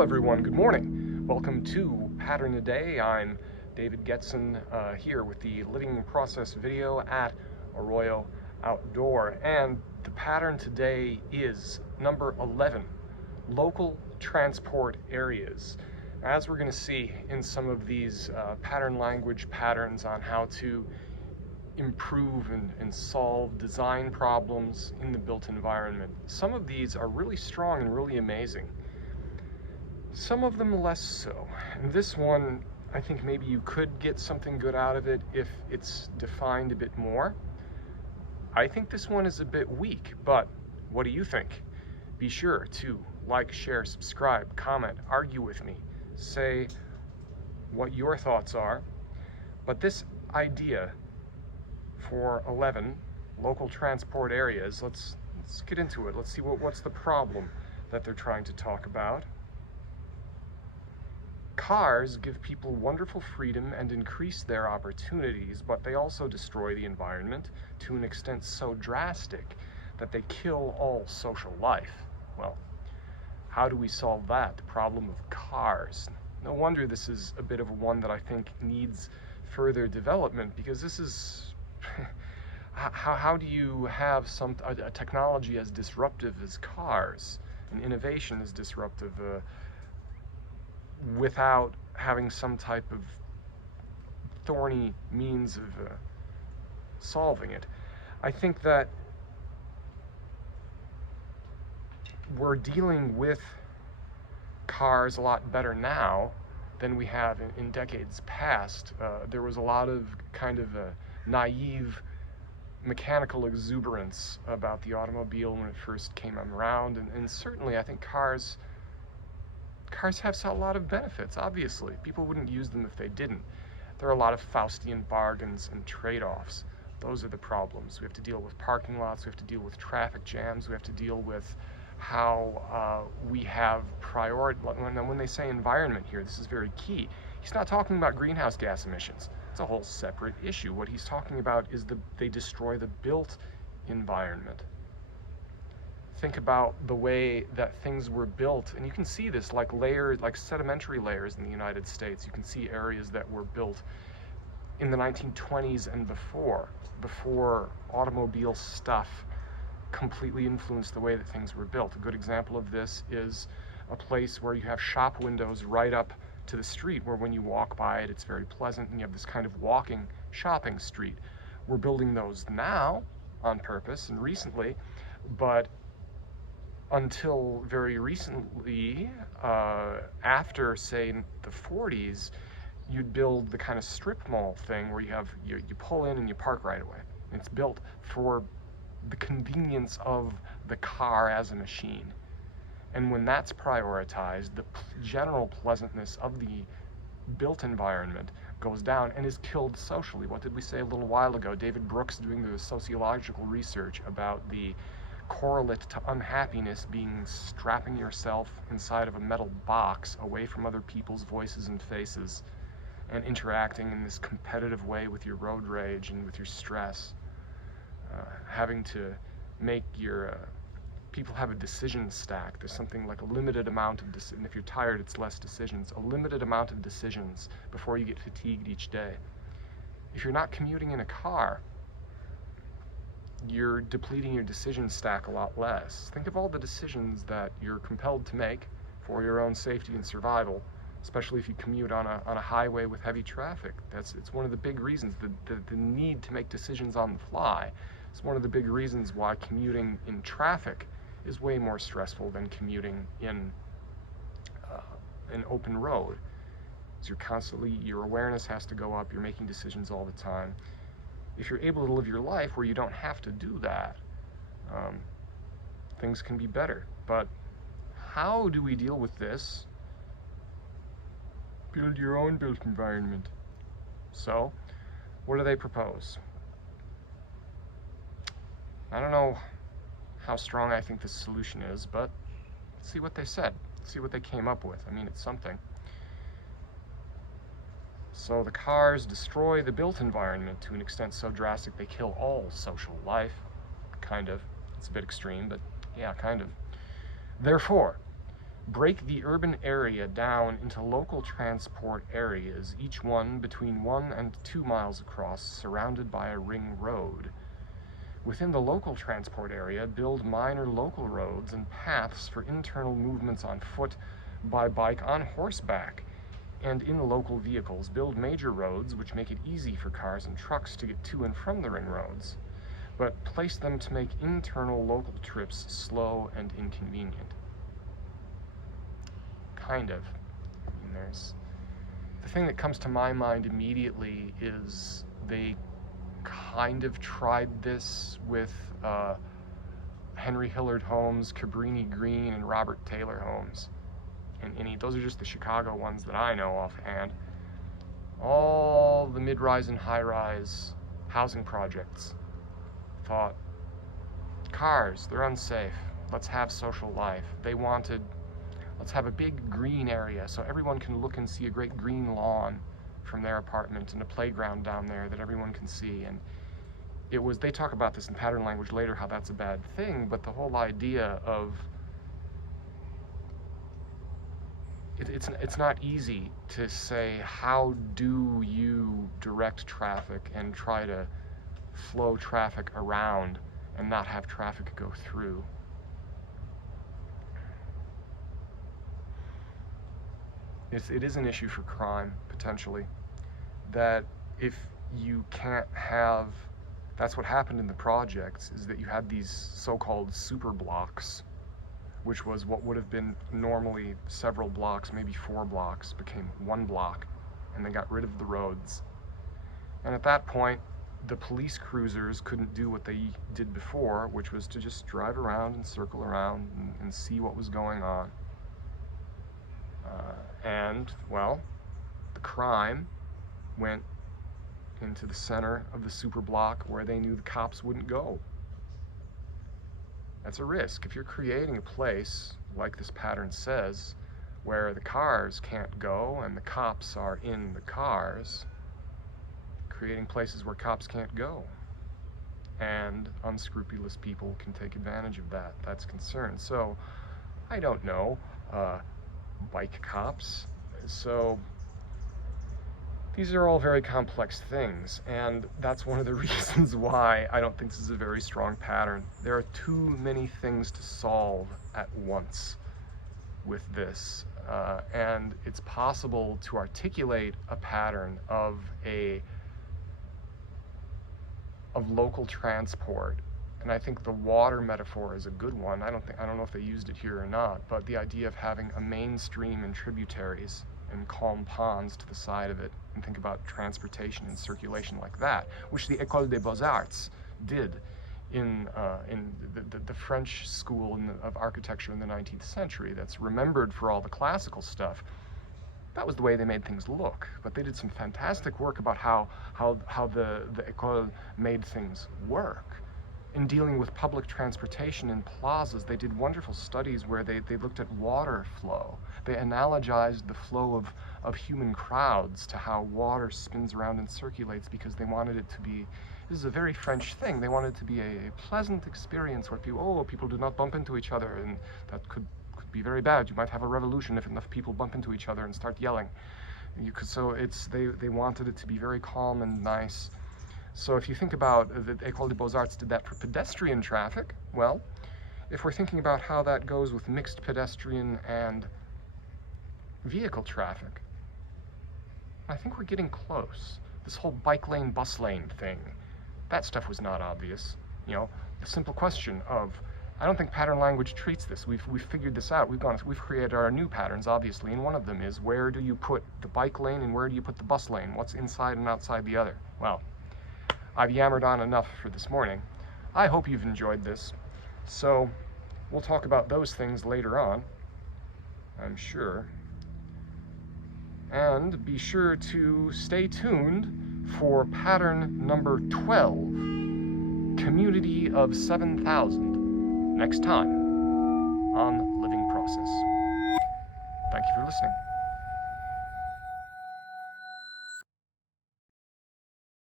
Hello everyone, good morning. Welcome to Pattern a Day. I'm David Getson here with the Living Process video at Arroyo Outdoor. And the pattern today is number 11, local transport areas. As we're going to see in some of these pattern language patterns on how to improve and solve design problems in the built environment, some of these are really strong and really amazing. Some of them less so. And this one, I think maybe you could get something good out of it if it's defined a bit more. I think this one is a bit weak, but what do you think? Be sure to like, share, subscribe, comment, argue with me, say what your thoughts are. But this idea for 11 local transport areas, let's get into it. Let's see what's the problem that they're trying to talk about. Cars give people wonderful freedom and increase their opportunities, but they also destroy the environment to an extent so drastic that they kill all social life. Well, how do we solve that? The problem of cars. No wonder this is a bit of one that I think needs further development, because this is how do you have a technology as disruptive as cars, and innovation as disruptive without having some type of thorny means of solving it? I think that we're dealing with cars a lot better now than we have in decades past. There was a lot of kind of naive mechanical exuberance about the automobile when it first came around, and certainly I think cars have a lot of benefits. Obviously, people wouldn't use them if they didn't. There are a lot of Faustian bargains and trade-offs. Those are the problems. We have to deal with parking lots, we have to deal with traffic jams, we have to deal with how we have priority. When they say environment here, this is very key. He's not talking about greenhouse gas emissions. It's a whole separate issue. What he's talking about is they destroy the built environment. Think about the way that things were built, and you can see this like layers, like sedimentary layers in the United States. You can see areas that were built in the 1920s and before automobile stuff completely influenced the way that things were built. A good example of this is a place where you have shop windows right up to the street, where when you walk by it, it's very pleasant, and you have this kind of walking shopping street. We're building those now on purpose and recently, but until very recently, after say the 40s, you'd build the kind of strip mall thing where you pull in and you park right away. It's built for the convenience of the car as a machine. And when that's prioritized, the general pleasantness of the built environment goes down and is killed socially. What did we say a little while ago? David Brooks doing the sociological research about the correlate to unhappiness being strapping yourself inside of a metal box away from other people's voices and faces and interacting in this competitive way with your road rage and with your stress. Having to make your people have a decision stack. There's something like a limited amount of and if you're tired, it's less decisions. A limited amount of decisions before you get fatigued each day. If you're not commuting in a car, you're depleting your decision stack a lot less. Think of all the decisions that you're compelled to make for your own safety and survival, especially if you commute on a highway with heavy traffic. It's one of the big reasons, the need to make decisions on the fly. It's one of the big reasons why commuting in traffic is way more stressful than commuting in an open road. So your awareness has to go up, you're making decisions all the time. If you're able to live your life where you don't have to do that, things can be better. But how do we deal with this? Build your own built environment. So, what do they propose? I don't know how strong I think this solution is, but let's see what they said. Let's see what they came up with. I mean, it's something. So the cars destroy the built environment to an extent so drastic they kill all social life. Kind of. It's a bit extreme, but yeah, kind of. Therefore, break the urban area down into local transport areas, each one between 1 and 2 miles across, surrounded by a ring road. Within the local transport area, build minor local roads and paths for internal movements on foot, by bike, on horseback, and in local vehicles. Build major roads which make it easy for cars and trucks to get to and from the ring roads, but place them to make internal local trips slow and inconvenient. Kind of. I mean, the thing that comes to my mind immediately is they kind of tried this with Henry Hillard Holmes, Cabrini Green, and Robert Taylor Holmes. And those are just the Chicago ones that I know offhand. All the mid-rise and high-rise housing projects thought, cars, they're unsafe. Let's have social life. They wanted, let's have a big green area so everyone can look and see a great green lawn from their apartment and a playground down there that everyone can see. And it was, they talk about this in pattern language later, how that's a bad thing, but the whole idea of, it's not easy to say, how do you direct traffic and try to flow traffic around and not have traffic go through. It is an issue for crime, potentially, that if you can't have, that's what happened in the projects, is that you had these so-called super blocks, which was what would have been normally several blocks, maybe 4 blocks, became 1 block, and they got rid of the roads. And at that point, the police cruisers couldn't do what they did before, which was to just drive around and circle around and see what was going on. And, well, the crime went into the center of the super block where they knew the cops wouldn't go. That's a risk. If you're creating a place, like this pattern says, where the cars can't go and the cops are in the cars, creating places where cops can't go. And unscrupulous people can take advantage of that. That's concerned. So, I don't know, bike cops. So, these are all very complex things, and that's one of the reasons why I don't think this is a very strong pattern. There are too many things to solve at once with this, and it's possible to articulate a pattern of local transport. And I think the water metaphor is a good one. I don't know if they used it here or not, but the idea of having a main stream and tributaries and calm ponds to the side of it, and think about transportation and circulation like that, which the École des Beaux-Arts did in the French school of architecture in the 19th century, that's remembered for all the classical stuff. That was the way they made things look, but they did some fantastic work about how the École made things work. In dealing with public transportation in plazas, they did wonderful studies where they looked at water flow. They analogized the flow of human crowds to how water spins around and circulates, because they wanted it to be, this is a very French thing, they wanted it to be a pleasant experience where people do not bump into each other, and that could be very bad. You might have a revolution if enough people bump into each other and start yelling. They wanted it to be very calm and nice. So if you think about the École des Beaux-Arts did that for pedestrian traffic, well, if we're thinking about how that goes with mixed pedestrian and vehicle traffic, I think we're getting close. This whole bike lane, bus lane thing, that stuff was not obvious. You know, the simple question of, I don't think pattern language treats this. We've figured this out. We've created our new patterns, obviously, and one of them is, where do you put the bike lane and where do you put the bus lane? What's inside and outside the other? Well, I've yammered on enough for this morning. I hope you've enjoyed this. So, we'll talk about those things later on, I'm sure. And be sure to stay tuned for pattern number 12, Community of 7,000, next time on Living Process. Thank you for listening.